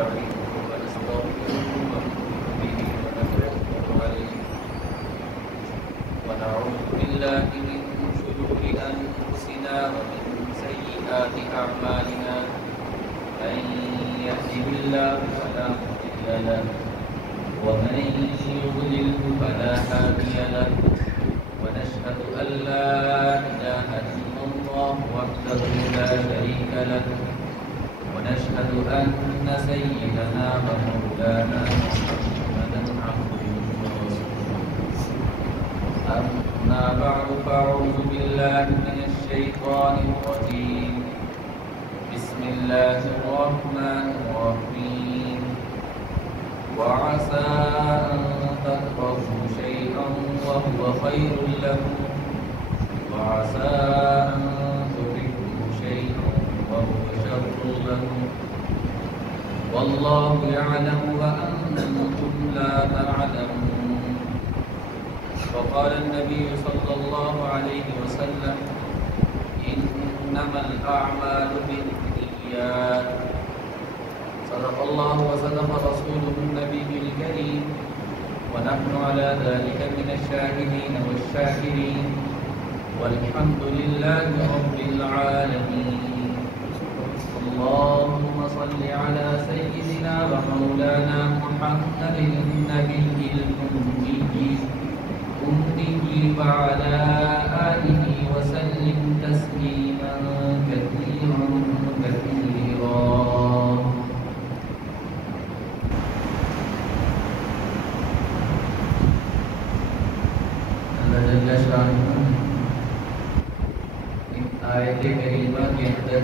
ونستعينه ونستغفره ونؤمن به ونتوكل عليه ونعوذ بالله من شرور أنفسنا ومن سيئات أعمالنا من يهده الله فلا مضل له ومن يضلل فلا هادي له ونشهد أن لا إله إلا الله وحده لا شريك له ونشهد أن سيدنا ومولانا محمدا عبده ورسوله أما بعد فأعوذ بالله من الشيطان الرجيم بسم الله الرحمن الرحيم وعسى أن تكرهوا شيئا وهو خير لكم وعسى أن تحبوا شيئا وهو شر لكم والله يعلم وأنتم لا تعلمون وقال النبي صلى الله عليه وسلم إنما الأعمال بالنيات صدق الله وصدق رسوله النبي الكريم ونحن على ذلك من الشاهدين والشاكرين والحمد لله رب العالمين اللهم صل على سيدنا ومولانا محمد النبي الأمي وعلى آله وسلم تسليما كثيرا كثيرا آیت کریمہ کے اندر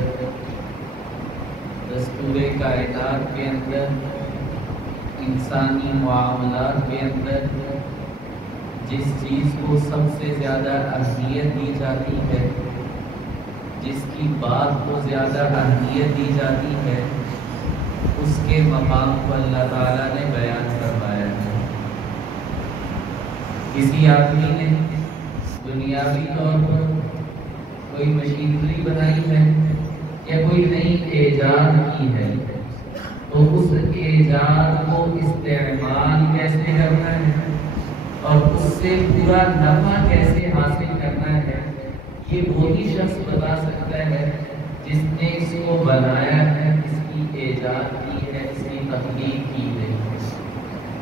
دستور کائنات کے اندر انسانی معاملات کے اندر جس چیز کو سب سے زیادہ اہمیت دی جاتی ہے جس کی بات کو زیادہ اہمیت دی جاتی ہے اس کے مقام کو اللہ تعالیٰ نے بیان کروایا ہے۔ کسی آدمی نے دنیاوی طور پر کوئی مشینری بنائی ہے یا کوئی نئی ایجاد کی ہے تو اس ایجاد کو استعمال کیسے کرنا ہے اور اس سے پورا نفع کیسے حاصل کرنا ہے یہ وہی شخص بتا سکتا ہے جس نے اس کو بنایا ہے، اس کی ایجاد کی ہے، اس کی تخلیق کی ہے۔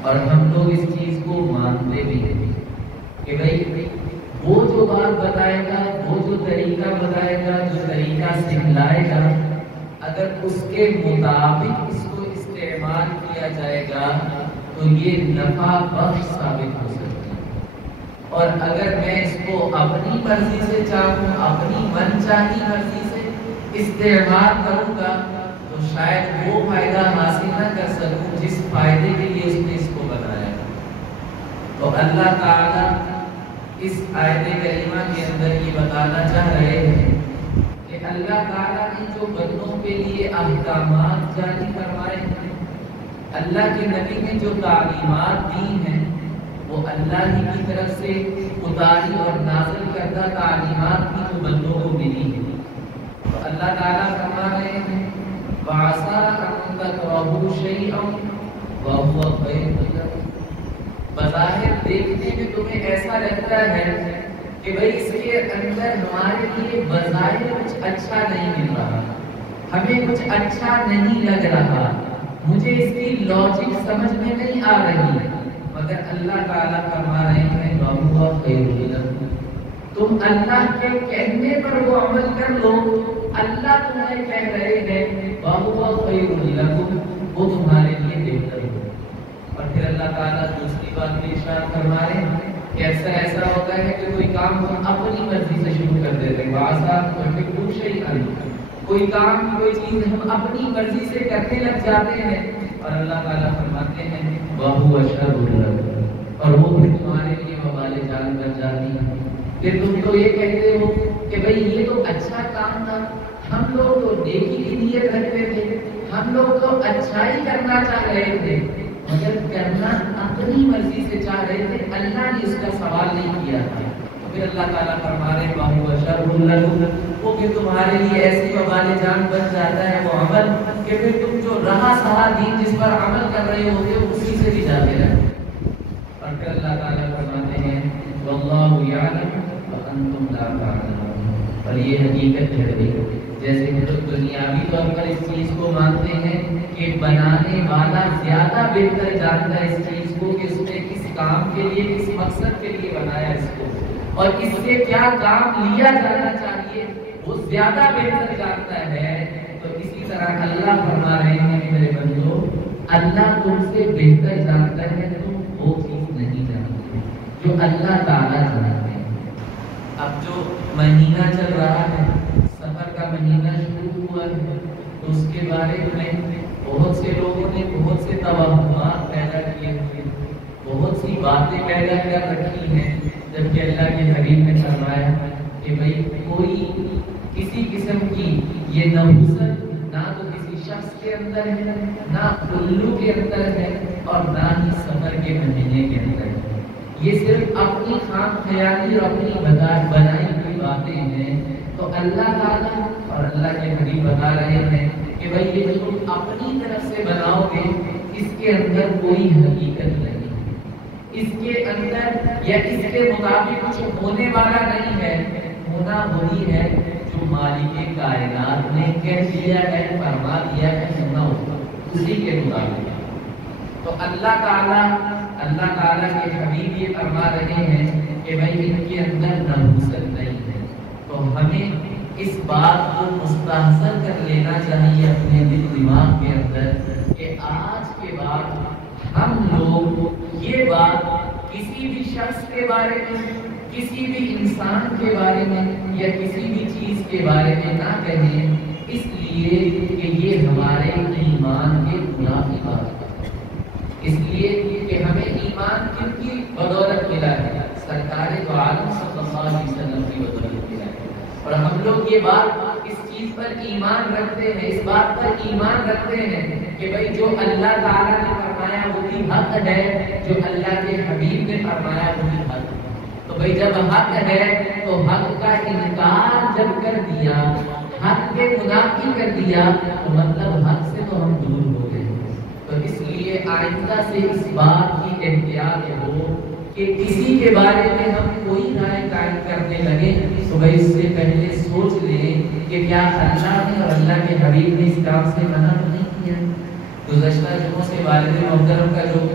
اور ہم لوگ اس چیز کو مانتے بھی ہیں کہ بھائی وہ جو بات بتائے گا، وہ جو طریقہ بتائے گا، جو طریقہ سکھلائے گا، اگر اس کے مطابق اس کو استعمال کیا جائے گا تو یہ نفع بخش ثابت ہو سکتا ہے۔ اور اگر میں اس کو اپنی مرضی سے چاہوں، اپنی من چاہی مرضی سے استعمال کروں گا تو شاید وہ فائدہ حاصل نہ کر سکوں جس فائدے کے لیے اس نے اس کو بنایا۔ تو اللہ تعالیٰ اس آیت کریمہ کے اندر یہ بتانا چاہ رہے ہیں کہ اللہ تعالیٰ نے جو بندوں کے لیے احکامات جاری کروائے ہیں، اللہ کے نبی نے جو تعلیمات دی ہیں، وہ اللہ ہی کی طرف سے اتاری اور نازل کردہ تعلیمات کی جو بندوں کو ملی ہے۔ تو اللہ تعالیٰ فرما رہے ہیں وَعَسَىٰ أَن تَكْرَهُوا شَيْئًا وَهُوَ خَيْرٌ لَكُمْ۔ بظاہر دیکھنے میں تمہیں ایسا لگتا ہے کہ بھئی اس کے اندر ہمارے لیے بظاہر کچھ اچھا نہیں مل رہا، ہمیں کچھ اچھا نہیں لگ رہا، مجھے اس کی لاجک سمجھ میں نہیں آ رہی، مگر اللہ تعالیٰ فرما رہے ہیں وَهُوَ خَيْرٌ لَكُمْ۔ تم اللہ کے کہنے پر وہ عمل کر لو، اللہ تمہیں کہہ رہے ہیں وَهُوَ خَيْرٌ لَكُمْ، وہ تمہارے لیے بہتر ہے۔ اور پھر اللہ تعالیٰ دوسری بات بھی ارشاد فرما رہے ہیں کہ اکثر ایسا ہوتا ہے کہ کوئی کام ہم اپنی مرضی سے شروع کر دیتے ہیں، وَعَسَىٰ أَن تُحِبُّوا شَيْئًا، کوئی کام کوئی چیز ہم اپنی مرضی سے کرنے لگ جاتے ہیں اور اللہ تعالیٰ فرماتے ہیں وَهُوَ شَرٌّ لَكُمْ، اور وہ پھر تمہارے لیے وبال جان بن جاتی ہے۔ پھر تم تو یہ کہتے ہو کہ بھئی یہ تو اچھا کام تھا، ہم لوگ تو نیکی کی نیت رکھتے تھے، ہم لوگ تو اچھائی کرنا چاہ رہے تھے، مگر کرنا اپنی مرضی سے چاہ رہے تھے، اللہ نے اس کا سوال نہیں کیا تھا۔ پھر اللہ تعالیٰ فرما رہے ہیں وَهُوَ شَرٌّ لَكُمْ، وہ پھر تمہارے لیے ایسی وبال جان بن جاتا ہے وہ عمل کہ پھر تم جو رہا سہا دین جس پر عمل کر رہے ہوتے ہو اسی سے بھی جاتے رہتے۔ اور پھر اللہ تعالیٰ فرماتے ہیں وَاللَّهُ يَعْلَمُ وَأَنْتُمْ لَا تَعْلَمُونَ، اور یہ حقیقت ہے جیسے ہم لوگ دنیاوی طور پر اس چیز کو مانتے ہیں کہ بنانے والا زیادہ بہتر جانتا ہے اس چیز کو کہ اس نے کس کام کے لیے کس مقصد کے لیے بنایا اس کو اور اس سے کیا کام لیا جانا چاہیے وہ زیادہ بہتر جانتا ہے، تو اسی طرح اللہ فرما رہے ہیں میرے بندو اللہ تم سے بہتر جانتا ہے، تم وہ چیز نہیں جانتے جو اللہ تعالیٰ جانتے ہیں۔ اب جو مہینہ چل رہا ہے، سفر کا مہینہ شروع ہوا ہے، تو اس کے بارے میں بہت سے لوگوں نے بہت سے توہمات پیدا کیے ہوئے، بہت سی باتیں پیدا کر رکھی ہیں، جبکہ اللہ کے حبیب نے فرمایا کہ بھائی کوئی کسی قسم کی یہ نحوست نہ تو کسی شخص کے اندر ہے، نہ الو کے اندر ہے، اور نہ ہی سفر کے مہینے کے اندر ہے۔ یہ صرف اپنی خام خیالی اور اپنی بنائی ہوئی باتیں ہیں۔ تو اللہ تعالیٰ اور اللہ کے حبیب بتا رہے ہیں کہ بھائی یہ جو تم اپنی طرف سے بناؤ گے اس کے اندر کوئی حقیقت نہیں، اس کے اندر یا اس کے مطابق کچھ ہونے والا نہیں ہے، ہونا وہی ہے جو مالک کائنات نے کہہ دیا ہے، فرما دیا ہے، ہونا ہوگا اسی کے مطابق۔ تو اللہ تعالیٰ کے حبیب یہ فرما رہے ہیں کہ بھائی ان کے اندر نحوست نہیں ہے، تو ہمیں اس بات کو مستحسن کر لینا چاہیے اپنے دل دماغ کے اندر کہ آج کے بعد ہم لوگ یہ بات کسی بھی شخص کے بارے میں، کسی بھی انسان کے بارے میں یا کسی بھی چیز کے بارے میں نہ کہیں، اس لیے کہ یہ ہمارے ایمان کے خلاف بات ہے۔ اس لیے کہ ہمیں ایمان کن کی بدولت ملا ہے؟ سرکار دو عالم صلی اللہ علیہ وسلم کی بدولت ملا ہے، اور ہم لوگ یہ بات اس چیز پر ایمان رکھتے ہیں، اس بات پر ایمان رکھتے ہیں کہ بھائی جو اللہ تعالیٰ نے فرمایا وہی حق ہے، جو اللہ کے حبیب نے فرمایا وہی حق ہے۔ تو بھائی جب حق ہے تو حق کا انکار جب کر دیا، حق کے منافی کر دیا، تو مطلب حق سے تو ہم دور ہو گئے۔ تو اس لیے آئندہ سے اس بات کی احتیاط ہو کہ کسی کے بارے میں ہم کوئی رائے قائم کرنے لگے تو بھائی اس سے پہلے سوچ لیں کہ کیا اللہ نے اور اللہ کے حبیب نے اس کام سے منع نہیں کیا۔ گزشتہ جمعوں سے والد محترم کا جو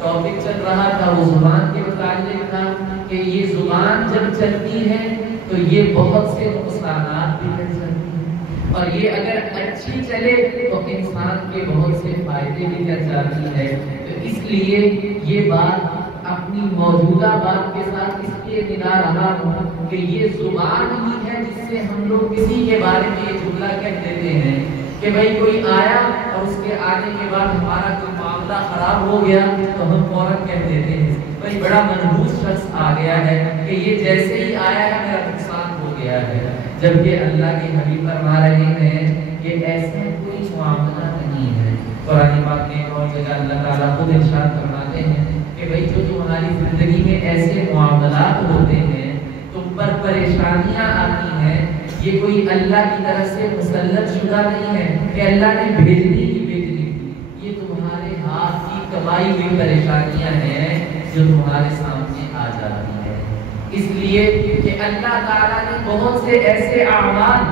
ٹاپک چل رہا تھا وہ زبان کے متعلق تھا کہ یہ زبان جب چلتی ہے تو یہ بہت سے نقصانات بھی کر سکتی ہے، اور یہ اگر اچھی چلے تو انسان کے بہت سے فائدے بھی کر جاتی ہے۔ تو اس لیے یہ بات اپنی موجودہ بات کے ساتھ اس لیے ملا رہا ہوں کہ یہ زبان ہی ہے جس سے ہم لوگ کسی کے بارے میں یہ جملہ کہہ دیتے ہیں کہ بھائی کوئی آیا اور اس کے آنے کے بعد ہمارا کوئی معاملہ خراب ہو گیا تو ہم فوراً کہہ دیتے ہیں بھائی بڑا منحوس شخص آ گیا ہے کہ یہ جیسے ہی آیا ہے میرا نقصان ہو گیا ہے، جبکہ اللہ کے حبیب فرما رہے ہیں کہ ایسا کوئی معاملہ نہیں ہے۔ قرآن پاک میں اور جگہ اللہ تعالیٰ خود ارشاد فرماتے ہیں کہ بھائی جو تمہاری زندگی میں ایسے معاملات ہوتے ہیں، تم پر پریشانیاں آتی ہیں، یہ کوئی اللہ کی طرف سے مسلط شدہ نہیں ہے کہ اللہ نے بھیجنی ہی بھیجنی، یہ تمہارے ہاتھ کی کمائی ہوئی پریشانیاں ہیں جو تمہارے سامنے آ جاتی ہیں۔ اس لیے کہ اللہ تعالیٰ نے بہت سے ایسے اعمال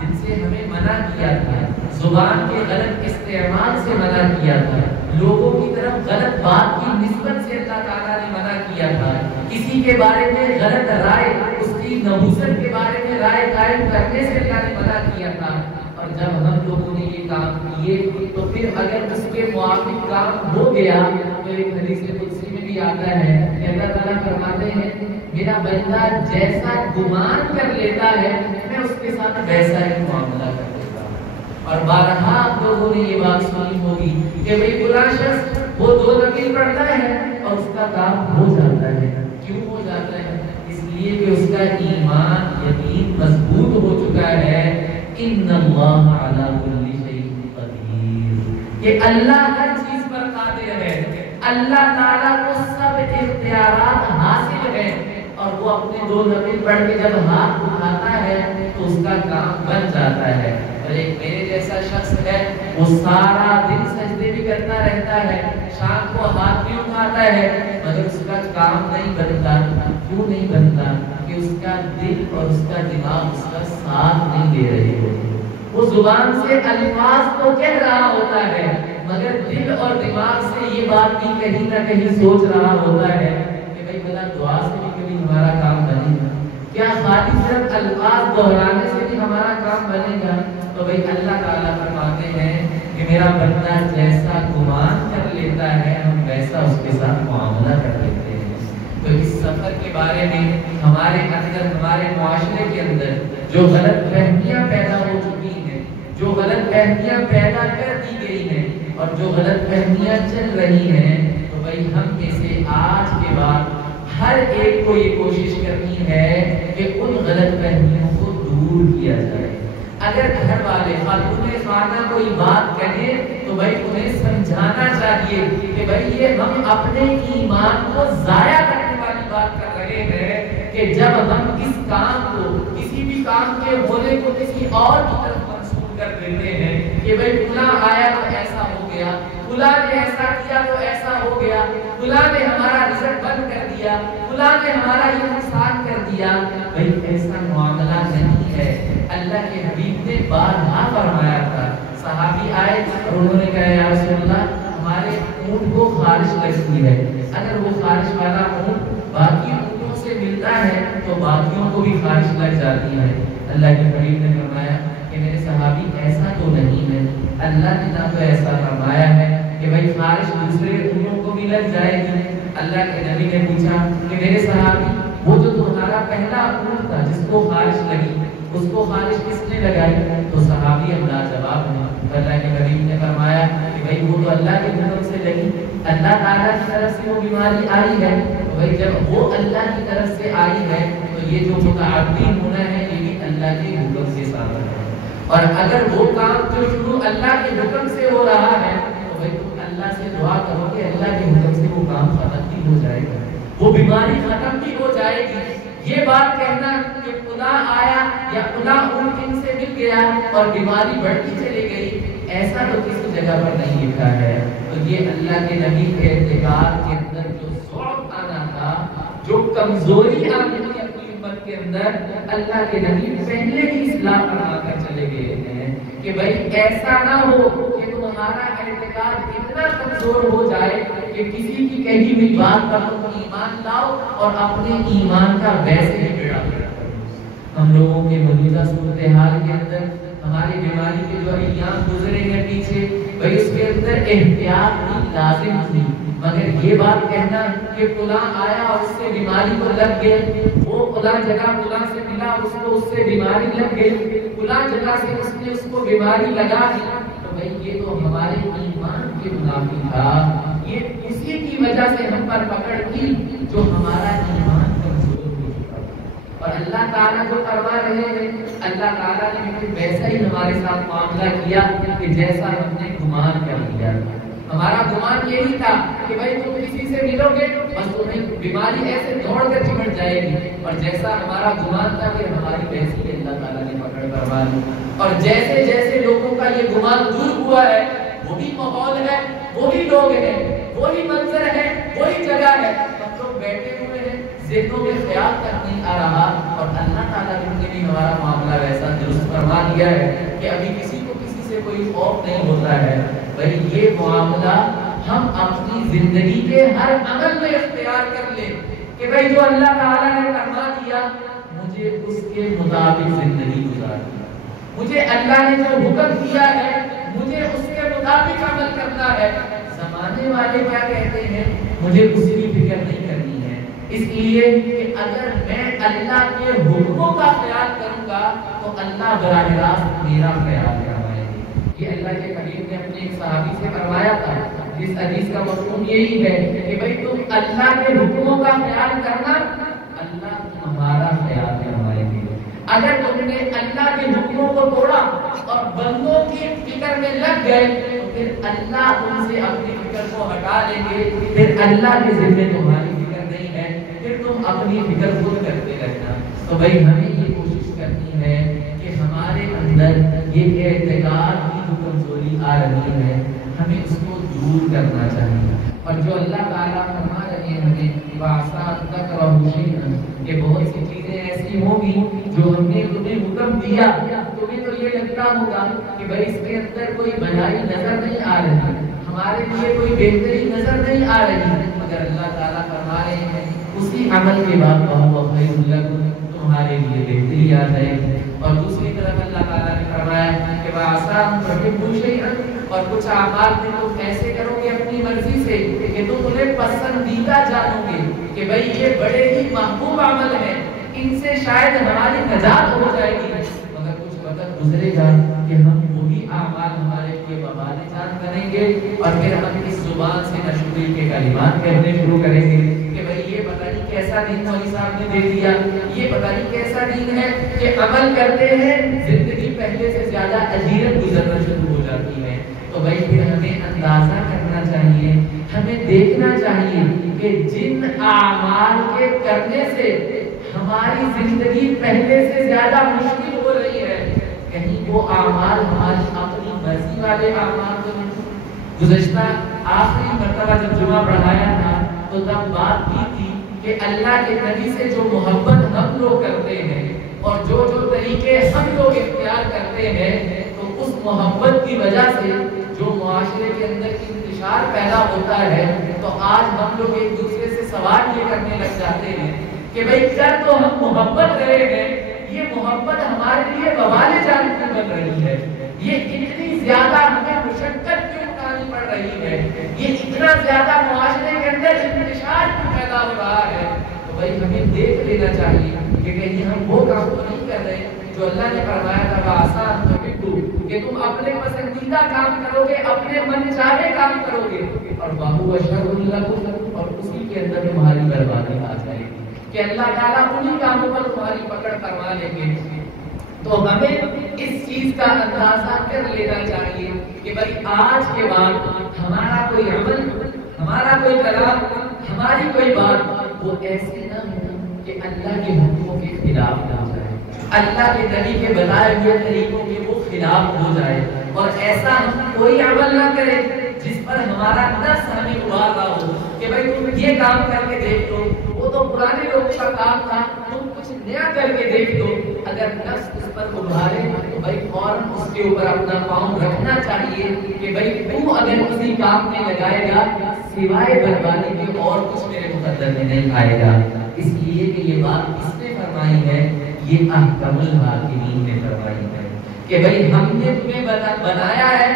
جن سے ہمیں منع کیا تھا، زبان کے غلط استعمال سے منع کیا تھا، لوگوں کی طرف غلط بات کی نسبت سے اللہ تعالیٰ نے منع کیا تھا، کسی کے بارے میں غلط رائے، اس کی نحوست کے بارے میں رائے قائم کرنے سے اللہ نے منع کیا تھا۔ اور جب ہم لوگوں نے یہ کام کیے تو پھر اگر اس کے موافق کام ہو گیا تو ایک حدیث قدسی میں بھی آتا ہے کہ اللہ تعالیٰ فرماتے ہیں میرا بندہ جیسا گمان کر لیتا ہے میں اس کے ساتھ ویسا ہی معاملہ کر دیتا ہوں۔ اور بارہا آپ لوگوں نے یہ بات سنی ہوگی کہ بھئی فلاں شخص وہ 2 نفل پڑھتا ہے اور اس کا کام ہو جاتا ہے۔ کیوں ہو جاتا ہے؟ اس لیے کہ اس کا ایمان یقین مضبوط ہو چکا ہے، ان اللہ علی کل شیء قدیر، کہ اللہ ہر چیز پر قادر ہے، اللہ تعالیٰ کو سب اختیارات حاصل ہیں، اور اور وہ اپنے 2 نفل پڑھ کے جب ہاتھ اٹھاتا ہے تو اس کا کام بن جاتا ہے. اور ایک میرے جیسا شخص ہے وہ سارا دن سجدے بھی کرتا رہتا ہے, شام کو ہاتھ بھی اٹھاتا ہے, مگر اس کا کام نہیں بنتا. کیوں نہیں بنتا؟ کہ اس کا دل اور اس کا دماغ اس کا ساتھ نہیں دے رہے ہوتے. وہ زبان سے الفاظ تو کہہ رہا ہوتا ہے مگر دل اور دماغ سے یہ بات بھی کہیں نہ کہیں سوچ رہا ہوتا ہے کہ بھئی بلا دعا سے بھی کبھی ہمارا کام بنے گا کیا؟ خالی صرف الفاظ دہرانے سے بھی ہمارا کام بنے گا؟ تو بھئی اللہ تعالیٰ فرماتے ہیں کہ میرا بندہ جیسا گمان کر لیتا ہے ہم ویسا اس کے ساتھ معاملہ کر لیتے ہیں. تو اس سفر کے بارے میں ہمارے اندر, ہمارے معاشرے کے اندر جو غلط فہمیاں پیدا ہو چکی ہیں, جو غلط فہمیاں پیدا کر دی گئی ہیں اور جو غلط فہمیاں چل رہی ہیں, تو بھئی ہم میں سے آج کے بعد ہر ایک کو یہ کوشش کرنی ہے کہ ان غلط فہمیوں کو دور کیا جائے. اگر گھر والے خاتون خانہ کوئی بات کہیں تو بھائی انہیں سمجھانا چاہیے کہ بھائی یہ ہم اپنے ایمان کو ضائع کرنے والی بات کر رہے ہیں کہ جب ہم کس کام کو, کسی بھی کام کے ہونے کو کسی اور کی طرف منسوخ کر دیتے ہیں کہ بھائی فلاں آیا تو ایسا ہو گیا, فلاں نے ایسا کیا تو ایسا ہو گیا, فلاں نے ہمارا رزق بند کر دیا, فلاں نے ہمارا یہ نقصان کر دیا. بھائی ایسا معاملہ نہیں ہے. اللہ کے حبیب نے بارہا فرمایا تھا, صحابی آئے اور انہوں نے کہا یا رسول اللہ ہمارے اونٹ کو خارش لگتی ہے, اگر وہ خارش والا اونٹ باقی اونٹوں سے ملتا ہے تو باقیوں کو بھی خارش لگ جاتی ہے. اللہ کے حبیب نے فرمایا کہ میرے صحابی ایسا تو نہیں ہے, اللہ نے تو ایسا فرمایا ہے کہ بھائی خارش دوسرے اونٹوں کو بھی لگ جائے گی. اللہ کے نبی نے پوچھا کہ میرے صحابی وہ جو تمہارا پہلا اونٹ تھا جس کو خارش لگی اس کو خارش کس نے لگائی؟ تو صحابی اب لاجواب ہیں. اللہ کے حبیب نے فرمایا کہ بھائی وہ تو اللہ کے حکم سے لگی, اللہ تعالیٰ کی طرف سے وہ بیماری آئی ہے. تو بھائی جب وہ اللہ کی طرف سے آئی ہے تو یہ جو متعدی ہونا ہے یہ بھی اللہ کے حکم سے ثابت ہے. اور اگر وہ کام جو شروع اللہ کے حکم سے ہو رہا ہے تو بھائی تم اللہ سے دعا کرو کہ اللہ کے حکم سے وہ کام ختم بھی ہو جائے گا, وہ بیماری ختم بھی ہو جائے گی. یہ بات کہنا کہ خدا آیا یا خدا ان سے مل گیا اور بیماری بڑھتی چلی گئی, ایسا تو کسی جگہ پر نہیں لکھا ہے. تو یہ اللہ کے نبی کے اعتقاد کے اندر جو ضعف آنا تھا, جو کمزوری آنی تھی اپنی امت کے اندر, اللہ کے نبی پہلے ہی اصلاح فرما کر چلے گئے ہیں کہ بھائی ایسا نہ ہو کہ تمہارا اعتقاد اتنا کمزور ہو جائے کہ کسی کی کہی ہوئی بات پر تم ایمان لاؤ اور اپنے ایمان کا ویسے ہی بیڑا کرو. ہم لوگوں کے موجودہ صورتحال کے اندر ہماری بیماری کے جو ایام گزرے ہیں پیچھے, بھائی اس کے اندر احتیاط بھی لازم تھی, مگر یہ بات کہنا کہ فلاں آیا اور اس سے بیماری کو لگ گئی, وہ فلاں جگہ فلاں سے ملا اور اس کو اس سے بیماری لگ گئی, فلاں جگہ سے اس نے اس کو بیماری لگا دی, تو بھائی یہ تو ہمارے ایمان کے منافی تھا. یہ اسی کی وجہ سے ہم پر پکڑ کی جو ہمارا ایمان کمزور ہو چکا. اور اللہ تعالیٰ جو کروا رہے ہیں, اللہ تعالیٰ نے بھی ویسا ہی ہمارے ساتھ معاملہ کیا کہ جیسا ہم نے گمان کر لیا. ہمارا گمان یہی تھا کہ بھائی تم کسی سے ملو گے بس تمہیں بیماری ایسے دوڑ کر چمٹ جائے گی, اور جیسا ہمارا گمان تھا کہ ہماری ویسی اللہ تعالیٰ نے پکڑ کروا لی. اور جیسے جیسے لوگوں کا یہ گمان دور ہوا ہے, وہی ماحول ہے, وہی لوگ ہیں, وہی منظر ہے, وہی جگہ ہے, ہم لوگ بیٹھے ہوئے ہیں, ذہنوں میں خیال تک نہیں آ رہا. اور اللہ تعالیٰ نے بھی ہمارا معاملہ ویسا درست فرما دیا ہے کہ ابھی کسی کو کسی سے کوئی خوف نہیں ہوتا ہے. بھائی یہ معاملہ ہم اپنی زندگی کے ہر عمل میں اختیار کر لیں کہ بھائی جو اللہ تعالیٰ نے فرما دیا مجھے اس کے مطابق زندگی گزارنی, مجھے اللہ نے جو حکم دیا ہے مجھے اس کے مطابق عمل کرنا ہے. زمانے والے کیا کہتے ہیں مجھے اس کی فکر نہیں کرنی ہے, اس لیے کہ اگر میں اللہ کے حکموں کا خیال کروں گا تو اللہ براہ راست میرا خیال کروائے گا. یہ اللہ کے حبیب نے اپنے ایک صحابی سے فرمایا تھا, جس حدیث کا مفہوم یہی ہے کہ بھئی تم اللہ کے حکموں کا خیال کرنا, اللہ تمہارا خیال کروائے گا. اگر تم نے اللہ کے حکموں کو توڑا اور بندوں کی فکر میں لگ گئے تو پھر اللہ تم سے اپنی فکر کو ہٹا لیں گے, پھر اللہ کے ذمہ تمہاری فکر نہیں ہے, پھر تم اپنی فکر خود کرتے رہنا. تو بھائی ہمیں یہ کوشش کرنی ہے کہ ہمارے اندر یہ اعتقاد کی جو کمزوری آ رہی ہے ہمیں اس کو دور کرنا چاہیے. اور جو اللہ تعالیٰ فرما رہے ہیں ہمیں کہ بہت سی چیزیں ایسی ہوں گی جو ہم نے تمہیں حکم دیا، تمہیں تو یہ لگتا ہوگا کہ بھائی اس کے اندر کوئی بھلائی نظر نہیں آ رہی، ہمارے لیے کوئی بہتری نظر نہیں آ رہی، مگر اللہ تعالیٰ فرما رہے ہیں اسی عمل کے بعد بہت خیر لکم، تمہارے لیے بہتری آ جائے گی. اور دوسری طرف اللہ تعالیٰ نے فرمایا کہ وَعَسَىٰ تُحِبُّوا شَيْئًا، اور کچھ اعمال میں تم ایسے کرو گے اپنی مرضی سے کہ تم انہیں پسندیدہ جانو گے کہ بھائی یہ بڑے ہی محبوب عمل ہیں، ان سے شاید ہماری نجات ہو جائے گی. مگر کچھ وقت گزرے گا کہ ہم وہی اعمال ہمارے لیے وبال جان کریں گے اور پھر ہم اس زبان سے نشکری کے کلمات کہنے شروع کریں گے کہ بھائی یہ پتہ نہیں کیسا دین مولوی صاحب نے دے دیا، یہ پتہ نہیں کیسا دین ہے کہ عمل کرتے ہیں زندگی پہلے سے زیادہ اجیرت گزرنا شروع ہو جاتی ہے. تو بھائی پھر ہمیں اندازہ کرنا چاہیے، ہمیں دیکھنا چاہیے کہ جن اعمال کے کرنے سے ہماری زندگی پہلے سے زیادہ مشکل ہو رہی ہے، کہیں وہ اعمال ہماری اپنی مرضی والے اعمال تو نہیں. گزشتہ آخری مرتبہ جب جمعہ پڑھایا تھا تو تب بات کی تھی کہ اللہ کے نبی سے جو محبت ہم لوگ کرتے ہیں اور جو طریقے ہم لوگ اختیار کرتے ہیں، تو اس محبت کی وجہ سے جو معاشرے کے اندر انتشار پیدا ہوتا ہے، تو آج ہم لوگ ایک دوسرے سے سوال یہ کرنے لگ جاتے ہیں کہ بھئی کر تو ہم محبت رہے ہیں، یہ محبت ہمارے لیے وبال جان کیوں بن رہی ہے، یہ اتنی زیادہ ہمیں مشقت کیوں اٹھانی پڑ رہی ہے، یہ اتنا زیادہ معاشرے کے اندر انتشار کیوں پیدا ہو رہا ہے. تو بھئی ہمیں دیکھ لینا چاہیے کہ کہیں ہم وہ کام تو نہیں کر رہے جو اللہ نے فرمایا تھا وَعَسَىٰ تُحِبُّوا، کہ تم اپنے پسندیدہ کام کرو گے، اپنے من چاہے کام کرو گے، اور وَهُوَ شَرٌّ لَكُمْ، اور اسی کے اندر تمہاری بربادی آ جائے گی کہ اللہ تعالیٰ انہی کاموں پر تمہاری پکڑ کروا لیں گے. تو ہمیں اس چیز کا اندازہ کر لینا چاہیے کہ بھائی آج کے بعد ہمارا کوئی عمل، ہمارا کوئی کلام، ہماری کوئی بات وہ ایسے نہ ہو کہ اللہ کے حکموں کے خلاف نہ ہو جائے، اللہ کے نبی کے بتائے ہوئے طریقوں کے وہ خلاف ہو جائے، اور ایسا ہم کوئی عمل نہ کرے جس پر ہمارا نفس ہمیں ابھار رہا ہو کہ بھائی تم یہ کام کر کے دیکھ لو، وہ تو پرانے لوگوں کا کام تھا، تم کچھ نیا کر کے دیکھ لو. اگر نفس اس پر ابھارے تو بھائی فوراً اس کے اوپر اپنا پاؤں رکھنا چاہیے کہ بھائی تم اگر کسی کام میں لگائے گا سوائے بربادی کے اور کچھ میرے مقدر میں نہیں آئے گا. اس لیے کہ یہ بات کس نے فرمائی ہے؟ یہ احکم الحاکمین نے فرمائی ہے کہ بھائی ہم نے تمہیں بنایا ہے،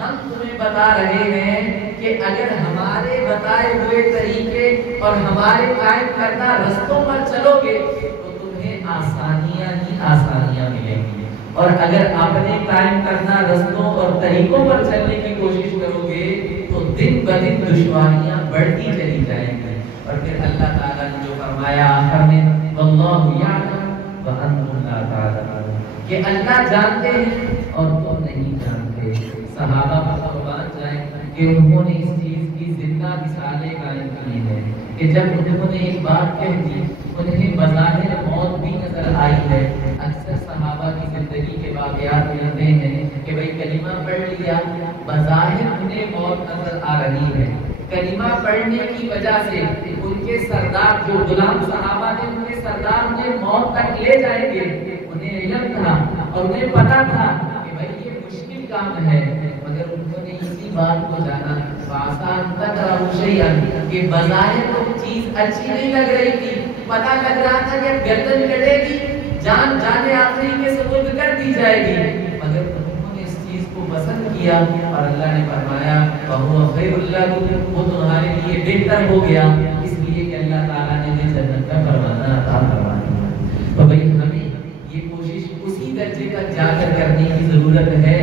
ہم تمہیں بتا رہے ہیں کہ اگر ہمارے بتائے ہوئے طریقے اور ہمارے قائم کردہ رستوں پر چلو گے تو تمہیں آسانیاں ہی آسانیاں ملیں گی، اور اگر اپنے قائم کردہ رستوں اور طریقوں پر چلنے کی کوشش کرو گے تو دن بدن دشواریاں بڑھتی چلی جائیں گی. اور پھر اللہ تعالیٰ نے جو فرمایا آخر میں واللہ یعلم وانتم لا تعلمون، کہ اللہ جانتے ہیں اور تم نہیں جانتے. صحابہ پر قربان جائیں کہ انہوں نے اس چیز کی زندہ مثالیں قائم کی ہیں کہ جب انہوں نے ایک بات کہہ دی انہیں بظاہر موت بھی نظر آئی ہے. اکثر صحابہ کی زندگی کے واقعات ملتے ہیں کہ بھئی کلمہ پڑھ لیا، بظاہر انہیں موت نظر آ رہی ہے، کلمہ پڑھنے کی وجہ سے ان کے سردار جو غلام صحابہ تھے ان کے سردار انہیں موت تک لے جائیں گے. انہیں علم تھا اور انہیں پتا تھا کہ بھئی یہ مشکل کام ہے، مگر انہوں نے اسی بات کو جانا آسان تک شیئا کہ بظاہر تو چیز اچھی نہیں لگ رہی تھی، پتا لگ رہا تھا کہ گردن کٹے گی، جان جانے آخری کے سپرد کر دی جائے گی، مگر انہوں نے اس چیز کو پسند کیا اور اللہ نے فرمایا وَهُوَ خَيْرٌ لَكُمْ، وہ تمہارے لیے بہتر ہو گیا، اس لیے کہ اللہ تعالیٰ نے انہیں جنت کا پروانہ عطا فرما دیا. تو بھئی ہمیں یہ کوشش اسی درجے تک جا کر کرنے کی ضرورت ہے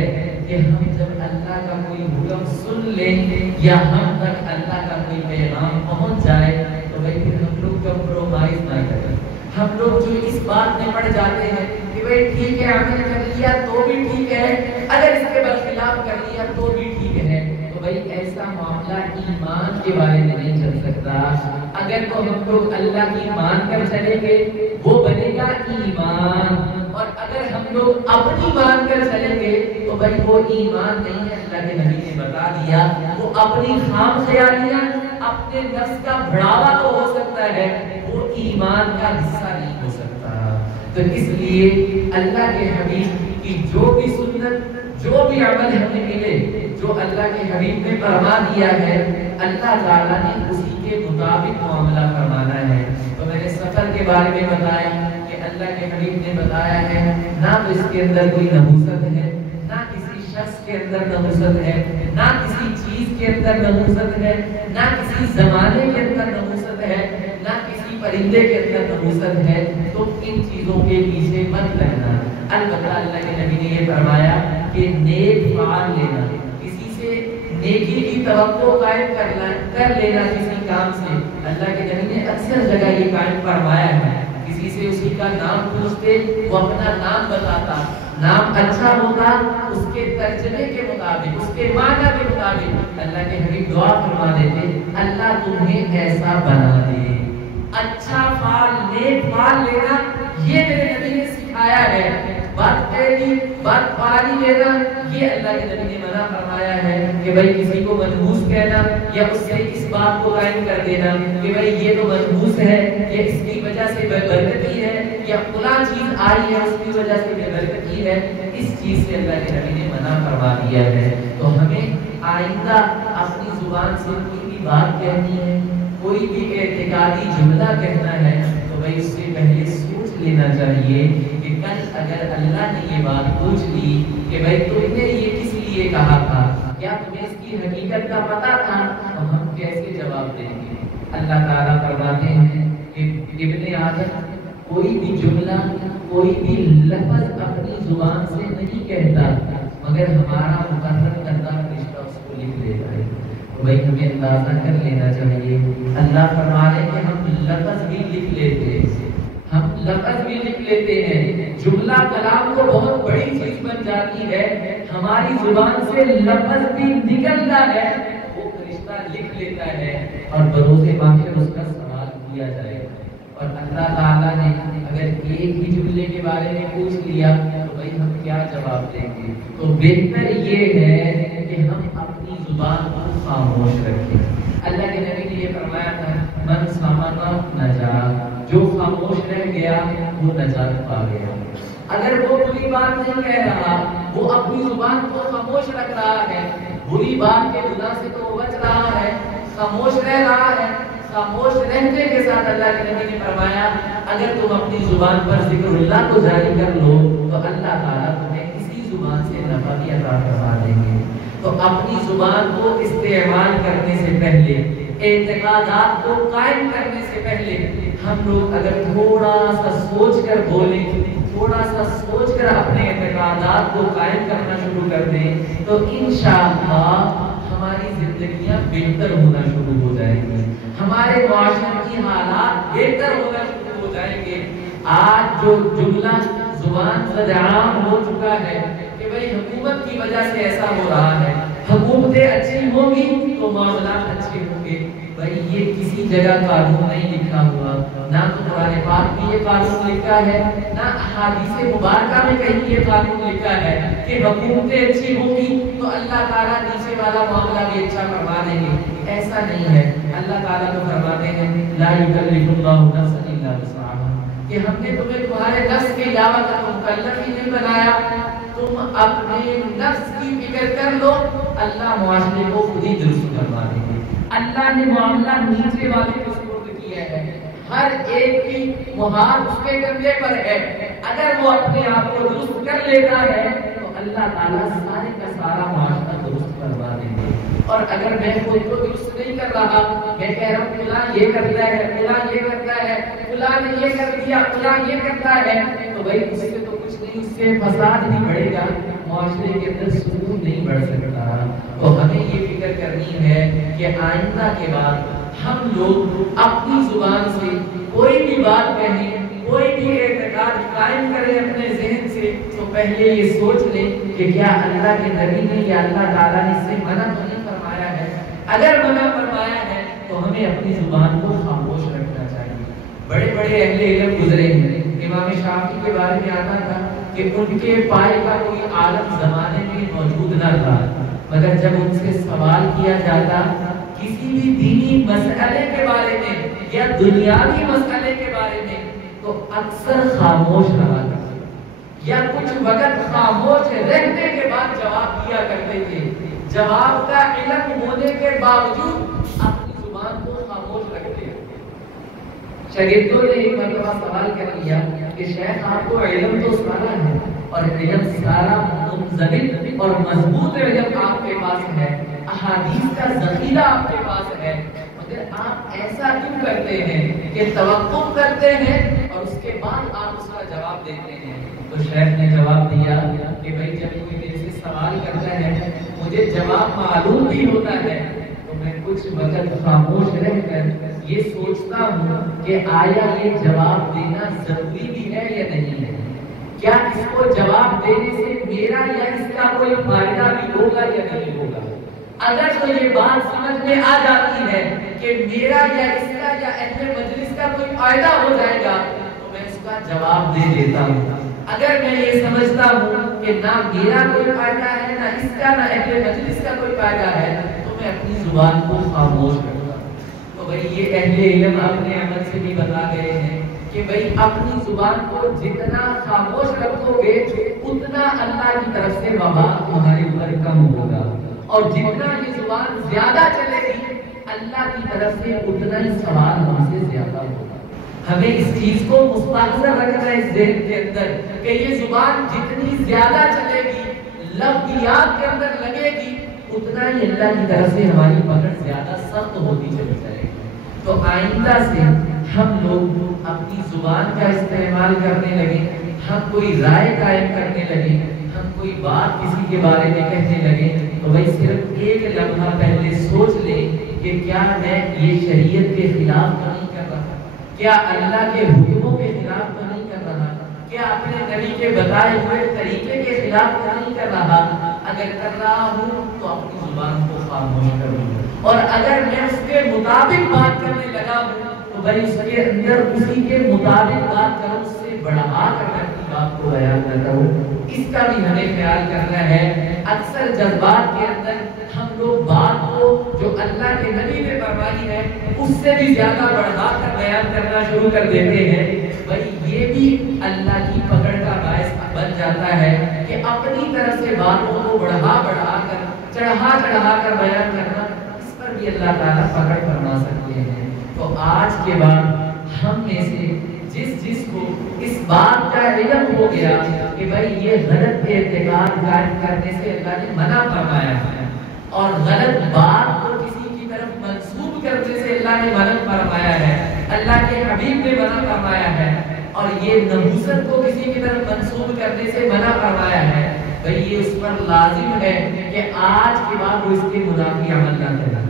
کہ ہم جب اللہ کا کوئی حکم سن لیں یا ہم تک اللہ کا کوئی پیغام پہنچ جائے تو بھئی پھر ہم لوگ کمپرومائز نہ کریں. ہم لوگ جو اس بات میں پڑ جاتے ہیں کہ بھئی ٹھیک ہے ہم نے کر لیا تو بھی ٹھیک ہے، اگر اس کے برخلاف کر لیا تو بھی ٹھیک ہے، تو بھئی ایسا معاملہ ایمان کے بارے میں نہیں چل سکتا. اگر تو ہم لوگ اللہ کی مان کر چلیں گے وہ بنے گا ایمان، اور اگر ہم لوگ اپنی مان کر چلیں گے تو بھائی وہ ایمان نہیں ہے۔ اللہ کے نبی نے بتا دیا وہ اپنی خام خیالیاں، اپنے نفس کا بڑھاوا تو ہو سکتا ہے، وہ ایمان کا حصہ نہیں ہو سکتا۔ تو اس لیے اللہ کے حبیب کی جو بھی سنت، جو بھی عمل ہمیں ملے، جو اللہ کے حبیب نے فرما دیا ہے، اللہ تعالیٰ نے اسی کے مطابق معاملہ فرمانا ہے۔ تو میں نے سفر کے بارے میں بتایا کہ اللہ کے حبیب نے بتایا ہے نہ تو اس کے اندر کوئی نحوست ہے، نہ کسی شخص کے اندر نحوست ہے، نہ کسی چیز کے اندر نحوست ہے، نہ کسی زمانے کے اندر نحوست ہے، نہ کسی پرندے کے اندر نحوست ہے۔ تو ان چیزوں کے پیچھے مت لگنا۔ البتہ اللہ کے نبی نے یہ فرمایا کہ نیک فعال لینا، کسی سے نیکی کی توقع قائم کر لینا کسی کام سے۔ اللہ کے نبی نے اکثر جگہ یہ قائم فرمایا ہے، کسی سے اسی کا نام پوچھتے وہ اپنا نام بتاتا، نام اچھا ہوتا اس کے ترجمے کے مطابق، اس کے معنی کے مطابق اللہ کے حبیب دعا فرما دیتے اللہ تمہیں ایسا بنا دے۔ اچھا فعال، نیک فعال لینا یہ میرے نبی نے سکھایا ہے۔ بات پہلی بات پانی لینا یہ اللہ کے نبی نے منع فرمایا ہے کہ بھائی کسی کو منحوس کہنا یا اس سے اس بات کو قائم کر دینا کہ بھائی یہ تو منحوس ہے، یہ اس کی وجہ سے بے برکتی ہے، یا فلاں چیز آئی ہے اس کی وجہ سے بے برکتی ہے، اس چیز سے اللہ کے نبی نے منع فرما دیا ہے۔ تو ہمیں آئندہ اپنی زبان سے کوئی بھی بات کہنی ہے، کوئی بھی اعتقادی جملہ کہنا ہے تو بھائی اس سے پہلے سوچ لینا چاہیے کہ کل اگر اللہ نے یہ بات پوچھ لی کہ بھائی تم نے یہ کس لیے کہا تھا، کیا تمہیں اس کی حقیقت کا پتہ تھا، تو ہم کیسے جواب دیں گے؟ اللہ تعالیٰ فرماتے ہیں کہ ابن آدم کوئی بھی جملہ، کوئی بھی لفظ اپنی زبان سے نہیں کہتا مگر ہمارا مقرر کردہ فرشتہ اس کو لکھ لیتا ہے۔ بھائی ہمیں اندازہ کر لینا چاہیے، اللہ فرما رہے کہ ہم لفظ بھی لکھ لیتے ہیں، ہم لفظ بھی لکھ لیتے ہیں، جملہ کلام کو بہت بڑی چیز بن جاتی ہے، ہماری زبان سے لفظ بھی نکلتا ہے، وہ فرشتہ لکھ لیتا ہے اور بروز محشر اس کا سوال کیا جائے گا۔ اور اللہ تعالیٰ نے اگر ایک ہی جملے کے بارے میں پوچھ لیا تو بھائی ہم کیا جواب دیں گے؟ تو بہتر یہ ہے کہ ہم اپنی زبان کو خاموش رکھیں۔ اللہ کے نبی نے یہ فرمایا تھا من صمت نجا، جو خاموش رہ گیا وہ نجات پا گیا۔ اگر وہ بری بات نہیں کہہ رہا، وہ اپنی زبان کو خاموش رکھ رہا ہے، بری بات کے گناہ سے تو بچ رہا ہے، خاموش رہ رہا ہے، خاموش رہنے کے ساتھ اللہ کے نبی نے فرمایا اگر تم اپنی زبان پر ذکر اللہ کو جاری کر لو تو اللہ تعالیٰ تمہیں اسی زبان سے نفع بھی عطا فرما دیں گے۔ تو اپنی زبان کو استعمال کرنے سے پہلے، اعتقادات کو قائم کرنے سے پہلے ہم لوگ اگر تھوڑا سا سوچ کر بولیں، تھوڑا سا سوچ کر اپنے اعتقادات کو قائم کرنا شروع کر دیں تو انشاءاللہ ہماری زندگیاں بہتر ہونا شروع ہو جائیں گی، ہمارے معاشرتی حالات بہتر ہونا شروع ہو جائیں گے۔ آج جو جملہ زبان سے عام ہو چکا ہے کہ بھئی حکومت کی وجہ سے ایسا ہو رہا ہے، حکومتیں اچھی ہوں گی تو معاملات اچھے ہوں گے، بھئی یہ کسی جگہ قانون نہیں لکھا ہوا، نہ تو قرآن پاک میں یہ قانون لکھا ہے، نہ احادیث مبارکہ میں کہیں یہ قانون لکھا ہے کہ حکومتیں اچھی ہوں گی تو اللہ تعالیٰ نیچے والا معاملہ بھی اچھا فرما دیں گے۔ ایسا نہیں ہے، اللہ تعالیٰ تو فرماتے ہیں لا یکلف اللہ نفسا الا وسعہا، کہ ہم نے تمہیں تمہارے نفس کے علاوہ کا مکلف ہی نہیں بنایا، تم اپنے نفس کی فکر کر لو، اللہ معاشرے کو خود ہی درست کروا دیں گے۔ اللہ نے معاملہ نیچے والے کو سپرد کیا ہے، ہر ایک کی مہار اس کے کندھے پر ہے، اگر وہ اپنے آپ کو درست کر لیتا ہے تو اللہ تعالیٰ سارے کا سارا معاشرہ درست کروا دیں گے۔ اور اگر میں خود کو درست نہیں کر رہا، میں کہہ رہا ہوں فلاں یہ کرتا ہے، فلاں یہ کرتا ہے، فلاں نے یہ کر دیا، فلاں یہ کرتا ہے، تو بھائی اس سے تو کچھ نہیں، اس سے فساد نہیں بڑھے گا، معاشرے کے اندر سکون نہیں بڑھ سکتا۔ تو ہمیں یہ فکر کرنی ہے کہ آئندہ کے بعد ہم لوگ اپنی زبان سے کوئی بھی بات کہیں، کوئی بھی اعتقاد قائم کریں اپنے ذہن سے تو پہلے یہ سوچ لیں کہ کیا اللہ کے نبی نے یا اللہ تعالیٰ نے اس سے منع تو نہیں فرمایا ہے، اگر منع فرمایا ہے تو ہمیں اپنی زبان کو خاموش بڑے بڑے اہل علم گزرے ہیں. امام شافعی کے بارے میں آتا تھا کہ ان کے پائے کا کوئی عالم زمانے میں موجود نہ تھا، مگر جب ان سے سوال کیا جاتا کسی بھی دینی مسئلے کے بارے میں یا دنیاوی مسئلے کے بارے میں تو اکثر خاموش رہا کرتے یا کچھ وقت خاموش رہنے کے بعد جواب دیا کرتے تھے. جواب کا علم ہونے کے باوجود اپنی زبان کو خاموش رکھتے. شاگردوں نے ایک مرتبہ سوال کر لیا کہ شیخ آپ کو علم تو سارا ہے اور علم سارا منضبط اور مضبوط علم آپ کے پاس ہے، احادیث کا ذخیرہ آپ کے پاس ہے، مگر آپ ایسا کیوں کرتے ہیں کہ توقف کرتے ہیں اور اس کے بعد آپ اس کا جواب دیتے ہیں؟ تو شیخ نے جواب دیا کہ بھائی جب کوئی میرے سے سوال کرتا ہے مجھے جواب معلوم بھی ہوتا ہے تو میں کچھ وقت خاموش رہ کر یہ سوچتا ہوں کہ آیا یہ جواب دینا ضروری بھی ہے یا نہیں ہے، کیا اس کو جواب دینے سے میرا یا اس کا کوئی فائدہ بھی ہوگا یا نہیں ہوگا. اگر تو یہ بات سمجھ میں آ جاتی ہے کہ میرا یا اس کا یا اہل مجلس کا کوئی فائدہ ہو جائے گا تو میں اس کا جواب دے دیتا ہوں. اگر میں یہ سمجھتا ہوں کہ نہ میرا کوئی فائدہ ہے نہ اس کا نہ اہل مجلس کا کوئی فائدہ ہے تو میں اپنی زبان کو خاموش رکھتا ہوں. تو بھائی یہ اہل علم اپنے عمل سے بھی بتا گئے ہیں کہ بھائی اپنی زبان کو جتنا خاموش رکھو گے اتنا اللہ کی طرف سے وبال تمہارے اوپر کم ہوگا، اور جتنا یہ زبان زیادہ چلے گی اللہ کی طرف سے اتنا ہی سوال ہم سے زیادہ ہوگا. ہمیں اس چیز کو مستحضر رکھنا ہے اس ذہن کے اندر کہ یہ زبان جتنی زیادہ چلے گی لفظیات کے اندر لگے گی اتنا ہی اللہ کی طرف سے ہماری پکڑ زیادہ سخت ہوتی چلی جائے گی. تو آئندہ سے ہم لوگ اپنی زبان کا استعمال کرنے لگے، ہم کوئی رائے قائم کرنے لگے، ہم کوئی بات کسی کے بارے میں کہنے لگے تو بھائی صرف ایک لمحہ پہلے سوچ لیں کہ کیا میں یہ شریعت کے خلاف تو نہیں کر رہا، کیا اللہ کے حکموں کے خلاف تو نہیں کر رہا، کیا اپنے نبی کے بتائے ہوئے طریقے کے خلاف تو نہیں کر رہا. اگر کر رہا ہوں تو اپنی زبان کو خاموش کروں، اور اگر میں اس کے مطابق بات کرنے لگا ہوں تو بھائی اس کے اندر اسی کے مطابق بات کروں، اس سے بڑھا کر میں اپنی بات کو بیان نہ کروں. اس کا بھی ہمیں خیال کرنا ہے. اکثر جذبات کے اندر ہم لوگ بات کو جو اللہ کے نبی نے فرمائی ہے اس سے بھی زیادہ بڑھا کر بیان کرنا شروع کر دیتے ہیں. بھائی یہ بھی اللہ کی پکڑ کا باعث بن جاتا ہے کہ اپنی طرف سے باتوں کو بڑھا کر چڑھا کر بیان کرنا، اس پر بھی اللہ تعالیٰ پکڑ فرما سکتے ہیں. تو آج کے بعد ہم میں سے جس کو اس بات کا علم ہو گیا کہ بھائی یہ غلط اعتقاد قائم کرنے سے اللہ نے منع فرمایا ہے اور غلط بات کو کسی کی طرف منسوب کرنے سے اللہ نے منع فرمایا ہے، اللہ کے حبیب نے منع فرمایا ہے، اور یہ نبوت کو کسی کی طرف منسوب کرنے سے منع فرمایا ہے، بھئی یہ اس پر لازم ہے کہ آج کے بعد وہ اس کے منافی عمل نہ کرے،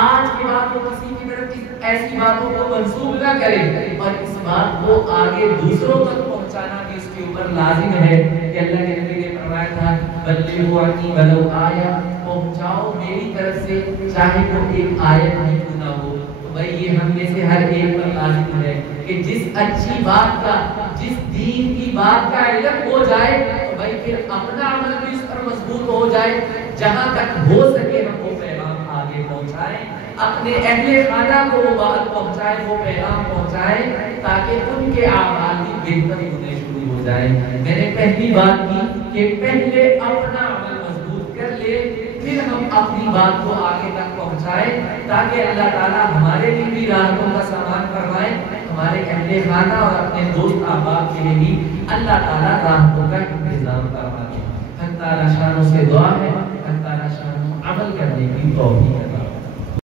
آج کے بعد وہ کسی کی طرف ایسی باتوں کو منسوب نہ کرے، اور اس بات کو آگے دوسروں تک پہنچانا بھی اس کے اوپر لازم ہے کہ اللہ کے نبی نے فرمایا تھا بلغوا عنی ولو آیہ، پہنچاؤ میری طرف سے چاہے وہ ایک آیت ہی کیوں نہ ہو. تو بھائی یہ ہم میں سے ہر ایک پر لازم ہے کہ جس اچھی بات کا، جس دین کی بات کا علم ہو جائے تو بھائی پھر اپنا عمل بھی اس پر مضبوط ہو جائے، جہاں تک ہو سکے ہم وہ پیغام آگے پہنچائیں، اپنے اہل خانہ کو وہ بات پہنچائیں، وہ پیغام پہنچائیں تاکہ ان کے اعمال بھی بہتر ہونے شروع ہو جائیں. میں نے پہلی بات کی کہ پہلے اپنا عمل مضبوط کر لے، پھر ہم اپنی بات کو آگے تک پہنچائیں تاکہ اللہ تعالیٰ ہمارے لیے بھی راحتوں کا سامان فرمائے، ہمارے اہل خانہ اور اپنے دوست احباب کے لیے بھی اللہ تعالیٰ راحتوں کا انتظام فرمائے. حق تعالیٰ شانوں سے دعا ہے، حق تعالیٰ شانوں عمل کرنے کی توفیق عطا فرمائے.